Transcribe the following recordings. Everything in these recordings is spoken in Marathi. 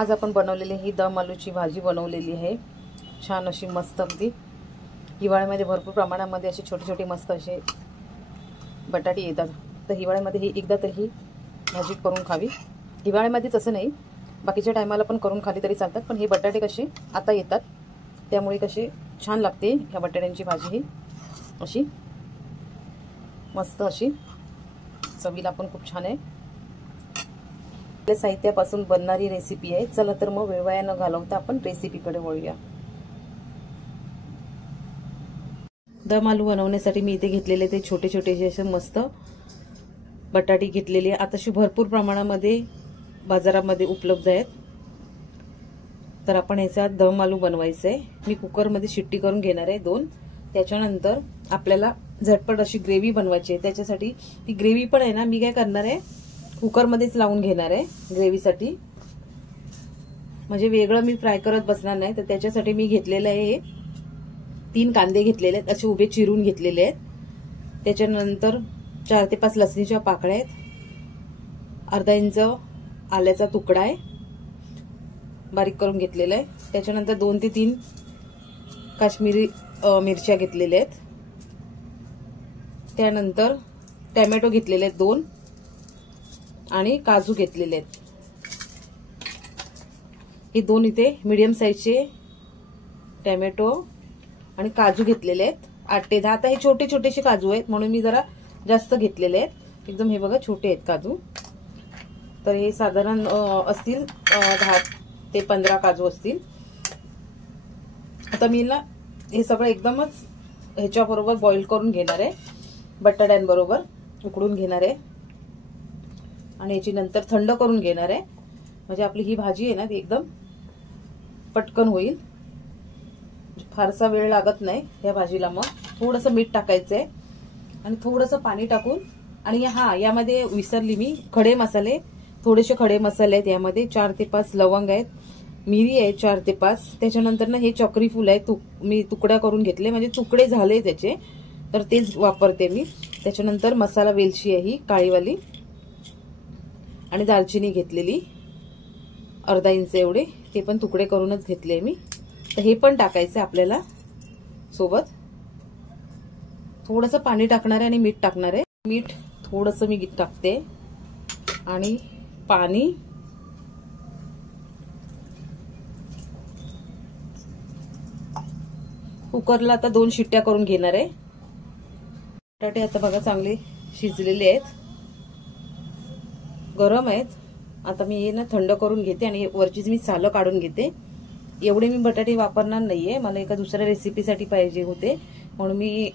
आज आपण बनवलेली ही दम आलूची भाजी बनवलेली आहे। छान अशी मस्त अगदी हिवाळ्यामध्ये भरपूर प्रमाणामध्ये असे छोटे छोटे मस्त असे बटाटे येतात। तर हिवाळ्यामध्ये ही एकदा तरी भाजी करून खावी। हिवाळ्यामध्ये तसं नाही, बाकीच्या टायमाला पण करून खाली तरी चालतात, पण हे बटाटे कसे आता येतात त्यामुळे कसे छान लागते ह्या बटाट्यांची भाजी। ही अशी मस्त अशी चवीला पण खूप छान आहे। साहित्यापासून बनणारी रेसिपी आहे। चला तर मग वेळ वाया न घालवता आपण रेसिपीकडे वळूया। दम आलू बनवण्यासाठी मी इथे घेतलेले ते छोटे छोटे असे मस्त बटाटे घेतलेले। आताशी भरपूर प्रमाणामध्ये बाजारामध्ये उपलब्ध आहेत। तर आपण याचा दम आलू बनवायचा आहे। मी कुकरमध्ये शिट्टी करून घेणार आहे 2। त्याच्यानंतर आपल्याला झटपट अशी ग्रेव्ही बनवायची आहे। त्याच्यासाठी ती ग्रेव्ही पण आहे ना, मी काय करणार आहे कुकरमध्येच लावून घेणार आहे ग्रेव्हीसाठी, म्हणजे वेगळं मी फ्राय करत बसणार नाही। तर त्याच्यासाठी मी घेतलेलं आहे 3 कांदे घेतलेले आहेत, असे उभे चिरून घेतलेले आहेत। त्याच्यानंतर 4 ते 5 लसणीच्या पाकळ्या आहेत, अर्धा इंच आल्याचा तुकडा आहे बारीक करून घेतलेला आहे। त्याच्यानंतर 2 ते 3 काश्मीरी मिरच्या घेतलेल्या आहेत। त्यानंतर टोमॅटो घेतलेले आहेत 2 आणि काजू घेतलेले आहेत। हे 2 इथे मीडियम साईजचे टोमॅटो आणि काजू घेतलेले आहेत 8 ते 10। आता हे छोटे छोटेसे काजू आहेत म्हणून मी जरा जास्त घेतलेले आहेत। एकदम हे बघा छोटे आहेत काजू। तर हे साधारण असतील 10 ते 15 काजू असतील। आता मी ना हे सगळं एकदमच ह्याच्याबरोबर बॉईल करून घेणार आहे, बटाट्यांबरोबर उकडून घेणार आहे आणि याची नंतर थंड करून घेणार आहे। म्हणजे आपली ही भाजी आहे ना ती एकदम पटकन होईल, फारसा वेळ लागत नाही या भाजीला। मग थोडंसं मीठ टाकायचं आहे आणि थोडंसं पाणी टाकून, आणि यामध्ये विसरली मी खडे मसाले, थोडेसे खडे मसाले आहेत यामध्ये। 4 ते 5 लवंग आहेत, मिरी आहे 4 ते 5। त्याच्यानंतर ना हे चक्री फूल आहे, मी तुकड्या करून घेतले, म्हणजे तुकडे झाले त्याचे, तर तेच वापरते मी। त्याच्यानंतर मसाला वेलची आहे ही काळीवाली, आणि दालचिनी घेतलेली अर्धा इंच एवढे, ते पण तुकडे करूनच घेतले मी। तर हे पण टाकायचं आपल्याला सोबत। थोडंसं पाणी टाकणार आहे आणि मीठ टाकणार आहे। मीठ थोडंसं मी टाकते आणि पाणी, कुकरला आता 2 शिट्ट्या करून घेणार आहे। बटाटे आता बघा चांगले शिजलेले आहेत, गरम आहेत। आता मी हे ना थंड करून घेते आणि वरचीच मी सालं काढून घेते। एवढे मी बटाटे वापरणार नाहीये, मला एका दुसऱ्या रेसिपीसाठी पाहिजे होते म्हणून मी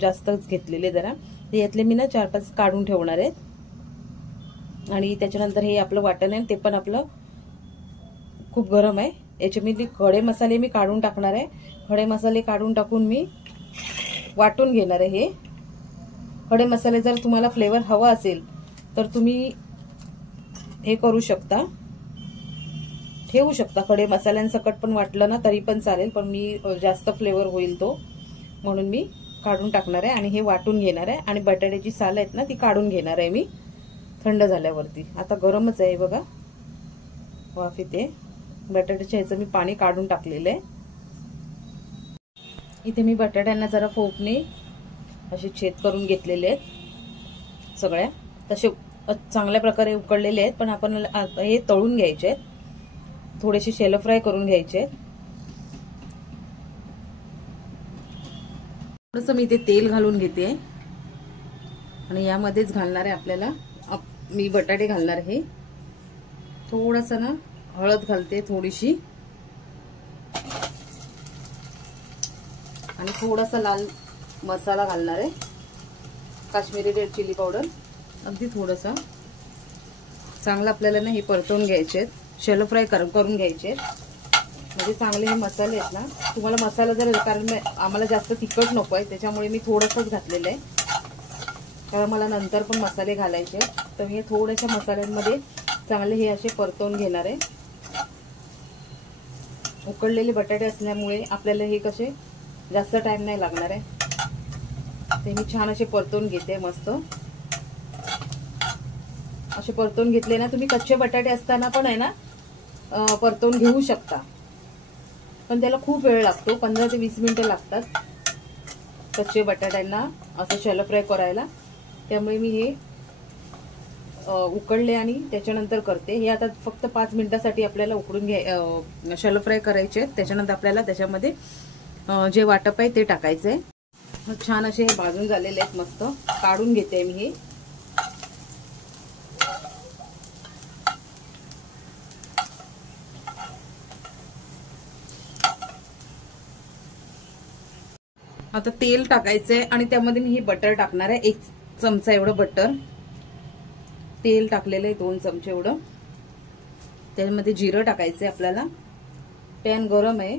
जास्तच घेतलेले जरा। ते यातले मी ना 4-5 काढून ठेवणार आहेत। आणि त्याच्यानंतर हे आपलं वाटण आहे ते पण आपलं खूप गरम आहे। याचे मी खडे मसाले मी काढून टाकणार आहे। खडे मसाले काढून टाकून मी वाटून घेणार आहे। हे खडे मसाले जर तुम्हाला फ्लेवर हवा असेल तर तुम्ही हे करू शकता, ठेवू शकता, खडे मसाल्यांसकट पण वाटलं ना तरी पण चालेल, पण मी जास्त फ्लेवर होईल तो म्हणून मी काढून टाकणार आहे आणि हे वाटून घेणार आहे। आणि बटाट्याची साल आहेत ना ती काढून घेणार आहे मी थंड झाल्यावरती। आता गरमच आहे बघा वाफ येते। बटाट्याच्या ह्याचं मी पाणी काढून टाकलेलं आहे। इथे मी बटाट्यांना जरा फोपणे असे छेद करून घेतलेले आहेत, सगळ्या तसे चांगल्या प्रकारे उकडलेले आहेत, पण आपण हे तळून घ्यायचे आहेत, थोडेसे शॅलो फ्राय करून घ्यायचे आहेत। थोडंसं मी इथे तेल घालून घेते आणि यामध्येच घालणार आहे आपल्याला, मी बटाटे घालणार आहे। थोडंसं ना हळद घालते थोडीशी, आणि थोडासा लाल मसाला घालणार आहे, काश्मीरी रेड चिली पावडर अगदी थोडंसं। चांगलं आपल्याला ना हे परतवून घ्यायचे आहेत, शॅलो फ्राय करून घ्यायचे आहेत, म्हणजे चांगले हे मसाले आहेत ना। तुम्हाला मसाला जर, कारण आम्हाला जास्त तिखट नको आहे त्याच्यामुळे मी थोडंसंच घातलेलं आहे, कारण मला नंतर पण मसाले घालायचे। तर हे थोड्याशा मसाल्यांमध्ये चांगले हे असे परतवून घेणार आहे। उकडलेले बटाटे असल्यामुळे आपल्याला हे कसे जास्त टाइम नाही लागणार आहे। ते मी छान असे परतवून घेते मस्त। असे परतून घेतले ना तुम्ही, कच्चे बटाटे असताना पण आहे ना परतवून घेऊ शकता, पण त्याला खूप वेळ लागतो, 15 ते 20 मिनिटं लागतात कच्चे बटाट्यांना असं शॅलो फ्राय करायला. त्यामुळे मी हे उकळले आणि त्याच्यानंतर करते. हे आता फक्त 5 मिनिटासाठी आपल्याला उकडून शॅलो फ्राय करायचे. त्याच्यानंतर आपल्याला त्याच्यामध्ये जे वाटप आहे ते टाकायचंय. छान असे हे भाजून झालेले आहेत, मस्त काढून घेते मी हे. आता तेल टाकायचंय आणि त्यामध्ये मी हे बटर टाकणार आहे. 1 चमचा एवढं बटर तेल टाकलेलं आहे, 2 चमचे एवढं. त्यामध्ये जिरं टाकायचंय आपल्याला. पॅन गरम आहे.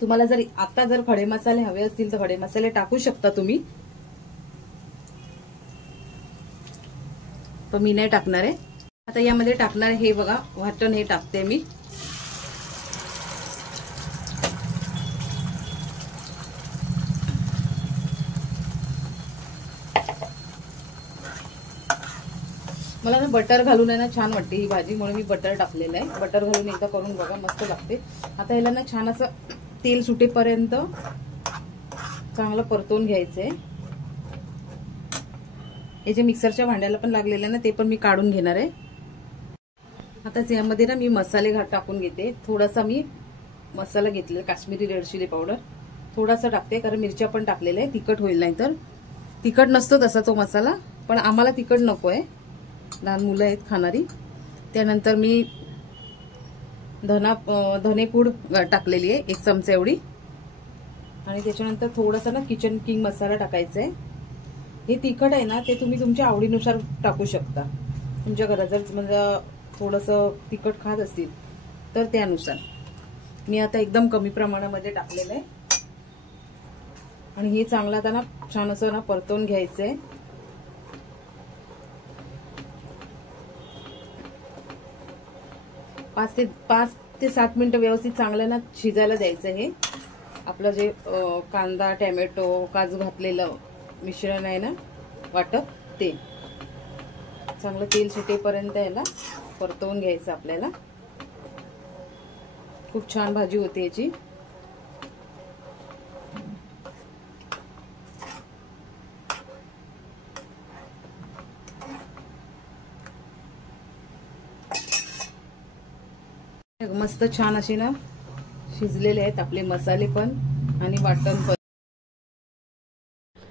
तुम्हाला जर आता जर खडे मसाले हवे असतील तर खडे मसाले टाकू शकता तुम्ही, पण मी नाही टाकणार आहे. आता यामध्ये टाकणार हे बघा वाटण, हे टाकते मी. मला ना बटर घालून आहे ना छान वाटते ही भाजी, म्हणून मी बटर टाकलेलं आहे. बटर घालून एकदा करून बघा, मस्त लागते. आता याला ना छान असं तेल सुटेपर्यंत चांगलं परतवून घ्यायचंय. हे जे मिक्सरच्या भांड्याला पण लागलेलं आहे ना, ते पण मी काढून घेणार आहे. आता यामध्ये ना मी मसाले टाकून घेते. थोडासा मी मसाला घेतलेला, काश्मीरी रेड चिली पावडर थोडासा टाकते, कारण मिरच्या पण टाकलेल्या आहे, तिखट होईल. नाही तर तिखट नसतो तसा तो मसाला, पण आम्हाला तिखट नको आहे, लहान मुलं आहेत खाणारी. त्यानंतर मी धनेपूड टाकलेली आहे 1 चमचा एवढी. आणि त्याच्यानंतर थोडासा ना किचन किंग मसाला टाकायचा आहे. हे तिखट आहे ना, ते तुम्ही तुमच्या आवडीनुसार टाकू शकता. तुमच्या घरात जर म्हणजे थोडंसं तिखट खात असतील तर त्यानुसार. मी आता एकदम कमी प्रमाणामध्ये टाकलेलं आहे. आणि हे चांगलं आता ना छान असं ना परतवून घ्यायचंय. 5 ते 7 मिनिटं व्यवस्थित चांगलं ना शिजायला द्यायचं. हे आपलं जे कांदा, टॅमॅटो, काजू घातलेलं मिश्रण आहे ना वाटप, ते चांगलं तेल सुटेपर्यंत याला परतवून घ्यायचं आपल्याला. खूप छान भाजी होते याची. मस्त छान अशी ना शिजलेले आहेत आपले मसाले पण आणि वाटण पण.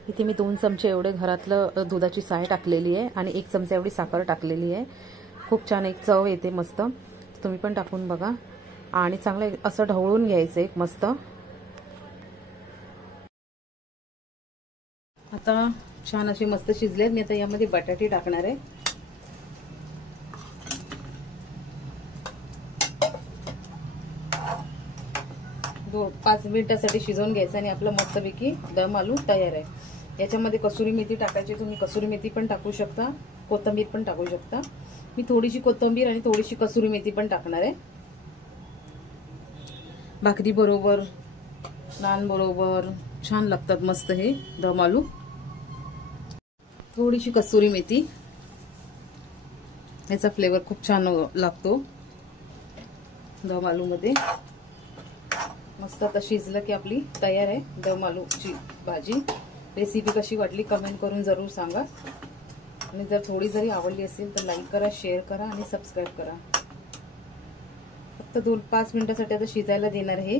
इथे मी 2 चमचे एवढे घरातलं दुधाची साय टाकलेली आहे आणि 1 चमचा एवढी साखर टाकलेली आहे. खूप छान एक चव येते मस्त. तुम्ही पण टाकून बघा. आणि चांगलं असं ढवळून घ्यायचं एक मस्त. आता छान असे मस्त शिजलेत. मी आता यामध्ये बटाटे टाकणार आहे. 5 मिनिटासाठी शिजवून घ्यायचं आणि आपलं मस्तपैकी दम आलू तयार आहे. याच्यामध्ये कसुरी मेथी टाकायची, तुम्ही कसुरी मेथी पण टाकू शकता, कोथिंबीर पण टाकू शकता. मी थोडीशी कोथिंबीर आणि थोडीशी कसुरी मेथी पण टाकणार आहे. भाकरी बरोबर, नान बरोबर छान लागतात मस्त हे दम आलू. थोडीशी कसुरी मेथी, याचा फ्लेवर खूप छान लागतो दम आलू मध्ये. मस्त आता शिजलं की आपली तयार आहे दम आलूची भाजी. रेसिपी कशी वाटली कमेंट करून जरूर सांगा. आणि जर थोडी जरी आवडली असेल तर लाईक करा, शेअर करा आणि सबस्क्राईब करा. फक्त 2-5 मिनिटांसाठी आता शिजायला देणार आहे.